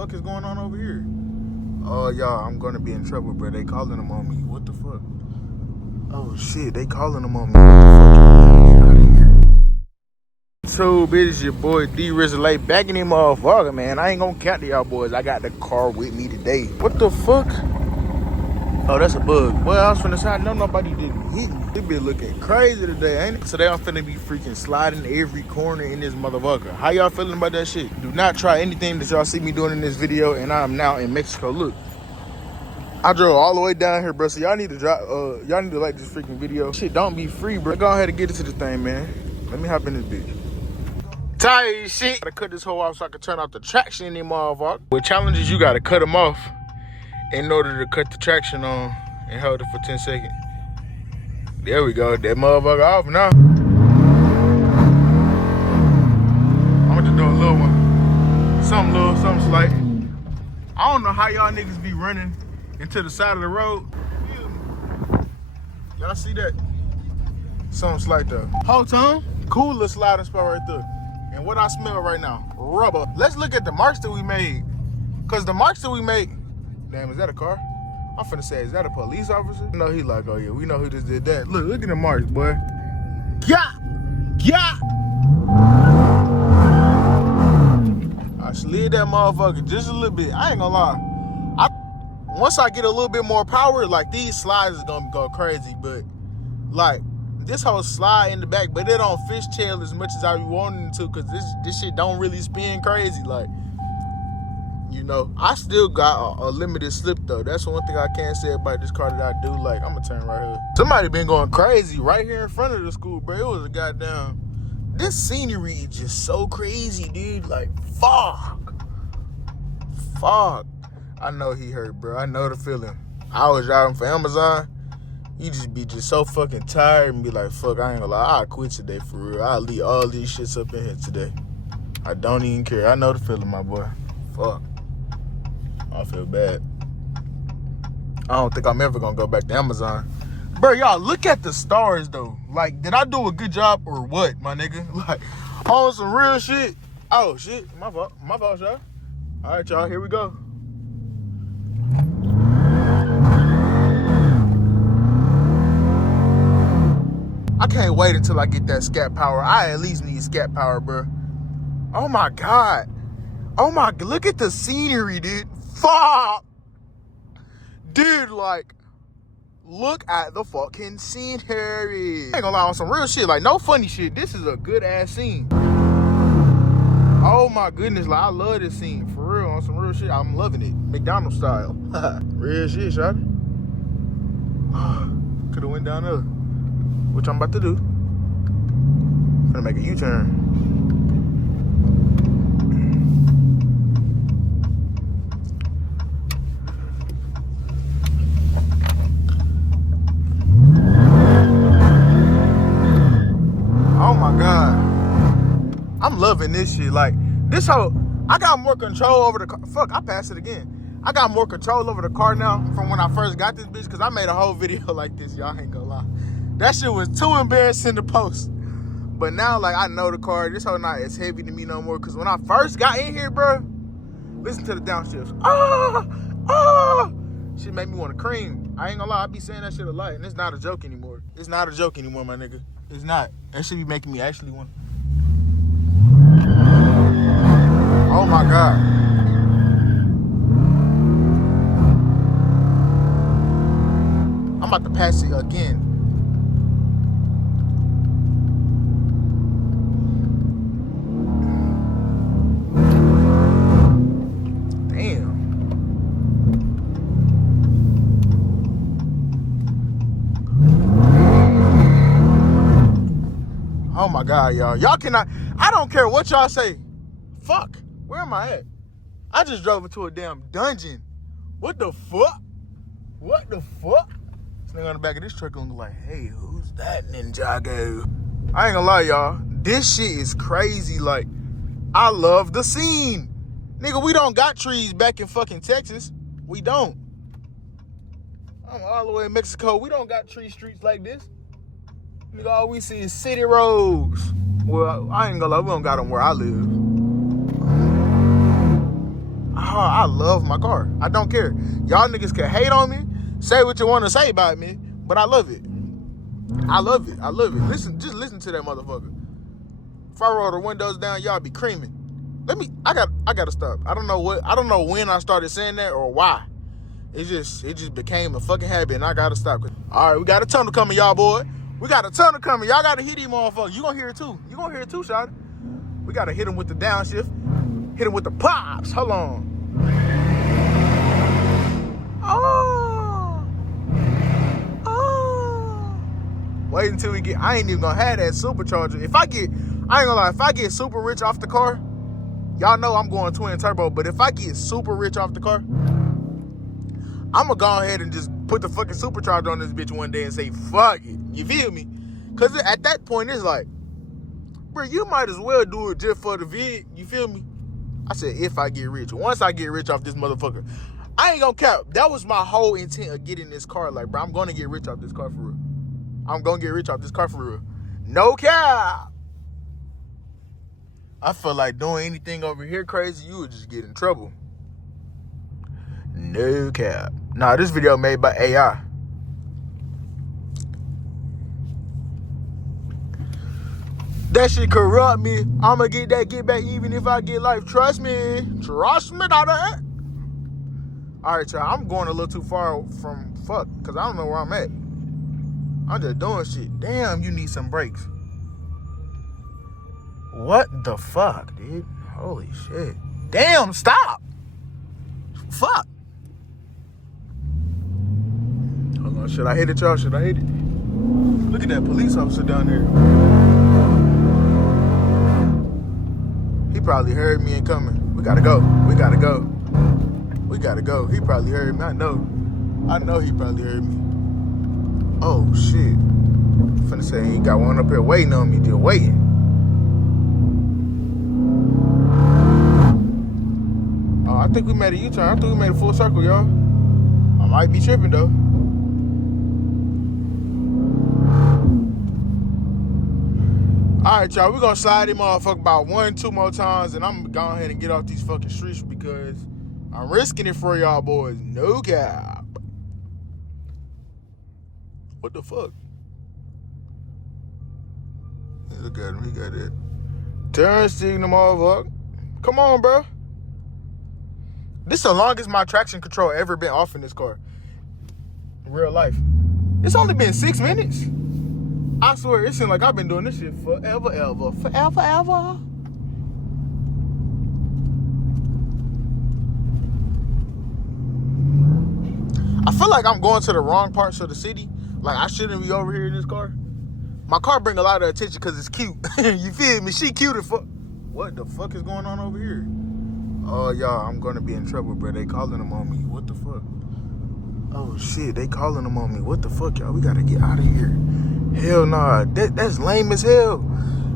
fuck is going on over here? Oh, y'all, I'm gonna be in trouble, bro. They calling them on me. What the fuck? Oh, shit, they calling them on me. What the fuck? Get out of here. So, bitch, your boy D-Rizalay back in him motherfucker, man. I ain't gonna count to y'all boys. I got the car with me today. What the fuck? Oh, that's a bug. Well, I was finna say, I know nobody didn't hit me. They been looking crazy today, ain't it? Today I'm finna be freaking sliding every corner in this motherfucker. How y'all feeling about that shit? Do not try anything that y'all see me doing in this video, and I am now in Mexico. Look, I drove all the way down here, bro, so y'all need to drop, y'all need to like this freaking video. Shit don't be free, bro. Go ahead and get into this thing, man. Let me hop in this bitch. Tight shit. Gotta cut this hoe off so I can turn off the traction in this motherfucker. With challenges, you gotta cut them off in order to cut the traction on and hold it for 10 seconds. There we go. That motherfucker off now. I'm just doing a little one. Something little, something slight. I don't know how y'all niggas be running into the side of the road. Y'all see that? Something slight though. Whole time, cool little sliding spot right there. And what I smell right now, rubber. Let's look at the marks that we made. Cause the marks that we made, damn, is that a car? I'm finna say, is that a police officer? No, he like, oh yeah, we know who just did that. Look at the marks, boy. Yeah. I slid that motherfucker just a little bit. I ain't gonna lie. Once I get a little bit more power, like these slides is gonna go crazy, but like this whole slide in the back, but it don't fishtail as much as I be wanting it to, cause this shit don't really spin crazy. Like, you know, I still got a limited slip though. That's one thing I can't say about this car that I do. Like, I'm gonna turn right here. Somebody been going crazy right here in front of the school, bro. It was a goddamn. This scenery is just so crazy, dude. Like, fuck. I know he hurt, bro. I know the feeling. I was driving for Amazon. You just be so fucking tired and be like, fuck, I ain't gonna lie. I'll quit today for real. I'll leave all these shits up in here today. I don't even care. I know the feeling, my boy. Fuck. I feel bad. I don't think I'm ever gonna go back to Amazon. Bro, y'all, look at the stars, though. Like, did I do a good job or what, my nigga? Like, on some real shit. Oh, shit. My fault, y'all. All right, y'all, here we go. I can't wait until I get that scat power. I at least need scat power, bro. Oh, my God. Oh, my God. Look at the scenery, dude. Fuck. Dude, like, look at the fucking scenery. I ain't gonna lie, on some real shit, like, no funny shit. This is a good-ass scene. Oh, my goodness. Like, I love this scene. For real, on some real shit. I'm loving it. McDonald's style. Real shit, shot. Could've went down there. Which I'm about to do. I'm gonna make a U-turn. Oh my God. I'm loving this shit. Like, this whole, I got more control over the car. Fuck, I passed it again. I got more control over the car now from when I first got this bitch, because I made a whole video like this. Y'all ain't gonna lie. That shit was too embarrassing to post. But now, like, I know the car. This whole not as heavy to me no more. Because when I first got in here, bro, listen to the downshifts. Shit made me want to cream. I ain't gonna lie. I be saying that shit a lot. And it's not a joke anymore. It's not a joke anymore, my nigga. It's not. That shit be making me actually want. Oh, my God. I'm about to pass it again. Oh my God, y'all. Y'all cannot, I don't care what y'all say. Fuck. Where am I at? I just drove into a damn dungeon. What the fuck? What the fuck? This nigga on the back of this truck gonna be like, hey, who's that Ninjago? I ain't gonna lie, y'all. This shit is crazy. Like, I love the scene. Nigga, we don't got trees back in fucking Texas. We don't. I'm all the way in Mexico. We don't got tree streets like this. Nigga, all we see is city roads. Well, I ain't gonna lie, we don't got them where I live. I love my car. I don't care. Y'all niggas can hate on me, say what you want to say about me, but I love it. I love it. Just listen to that motherfucker. If I roll the windows down, y'all be creaming. I gotta stop. I don't know when I started saying that or why. It just became a fucking habit, and I gotta stop. All right, we got a tunnel coming, y'all, boy. We got a tunnel coming. Y'all gotta hit these motherfuckers. You gonna hear it too. Shawty. We gotta hit him with the downshift. Hit him with the pops. Hold on. Oh. Wait until we get. I ain't even gonna have that supercharger. I ain't gonna lie. If I get super rich off the car, y'all know I'm going twin turbo. But if I get super rich off the car, I'm gonna go ahead and just put the fucking supercharger on this bitch one day and say, fuck it. You feel me? Because at that point, it's like, bro, you might as well do it just for the vid. You feel me? I said, if I get rich. Once I get rich off this motherfucker, I ain't gonna cap. That was my whole intent of getting this car. Like, bro, I'm gonna get rich off this car for real. No cap. I feel like doing anything over here crazy, you would just get in trouble. No cap. Nah, this video made by AI. That shit corrupt me. I'ma get back even if I get life. Trust me, daughter. Alright, y'all, I'm going a little too far from fuck, because I don't know where I'm at. I'm just doing shit. Damn, you need some brakes. What the fuck, dude? Holy shit. Damn, stop. Fuck. Hold on, should I hit it, y'all? Look at that police officer down there. He probably heard me and coming. We gotta go. He probably heard me. I know he probably heard me. Oh, shit. Finna say he got one up here waiting on me. Just waiting. Oh, I think we made a U-turn. I think we made a full circle, y'all. I might be tripping, though. Alright, y'all. We're gonna slide him motherfucker about 1-2 more times, and I'm gonna go ahead and get off these fucking streets because I'm risking it for y'all boys. No cap. What the fuck? Look at him. He got it. Turn signal, motherfucker. Come on, bro. This is the longest my traction control ever been off in this car. In real life. It's only been 6 minutes. I swear, it seems like I've been doing this shit forever. I feel like I'm going to the wrong parts of the city. Like, I shouldn't be over here in this car. My car bring a lot of attention because it's cute. You feel me? She cute as fuck. What the fuck is going on over here? Oh, y'all, I'm going to be in trouble, bro. They calling them on me. What the fuck? Oh, shit. They calling them on me. What the fuck, y'all? We got to get out of here. Hell nah. That's lame as hell.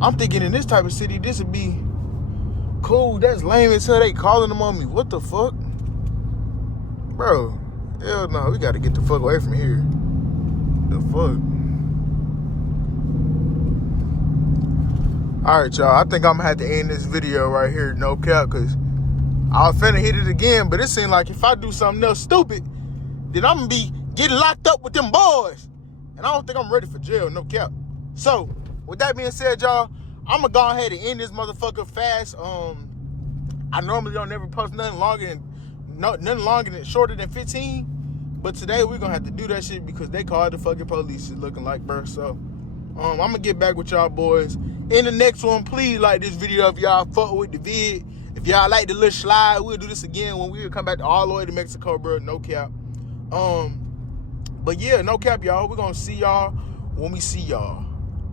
I'm thinking in this type of city, this would be cool. That's lame as hell. They calling them on me. What the fuck? Bro. Hell no, we gotta get the fuck away from here. The fuck? Alright, y'all. I think I'm gonna have to end this video right here, no cap, because I was finna hit it again, but it seemed like if I do something else stupid, then I'm gonna be getting locked up with them boys. And I don't think I'm ready for jail, no cap. So, with that being said, y'all, I'm gonna go ahead and end this motherfucker fast. I normally don't never post nothing shorter than 15. But today we're gonna have to do that shit because they called the fucking police. Shit looking like, bro. So I'm gonna get back with y'all boys in the next one. Please like this video if y'all fuck with the vid. If y'all like the little slide, we'll do this again when we come back all the way to Mexico, bro. No cap. But yeah, no cap, y'all. We're gonna see y'all when we see y'all.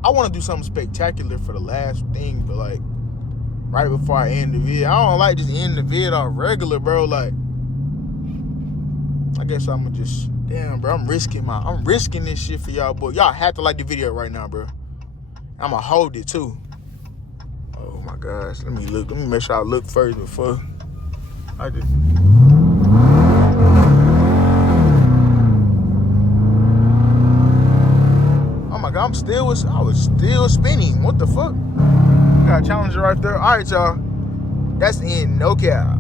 I want to do something spectacular for the last thing, but like right before I end the vid. I don't like just ending the vid off regular, bro. Like, I guess I'm gonna just, damn, bro, I'm risking this shit for y'all, boy. Y'all have to like the video right now, bro. I'm gonna hold it too. Oh my gosh, let me make sure I look first before I just. Oh my god, I was still spinning. What the fuck? Got a challenger right there. All right, y'all. That's the end. No cap.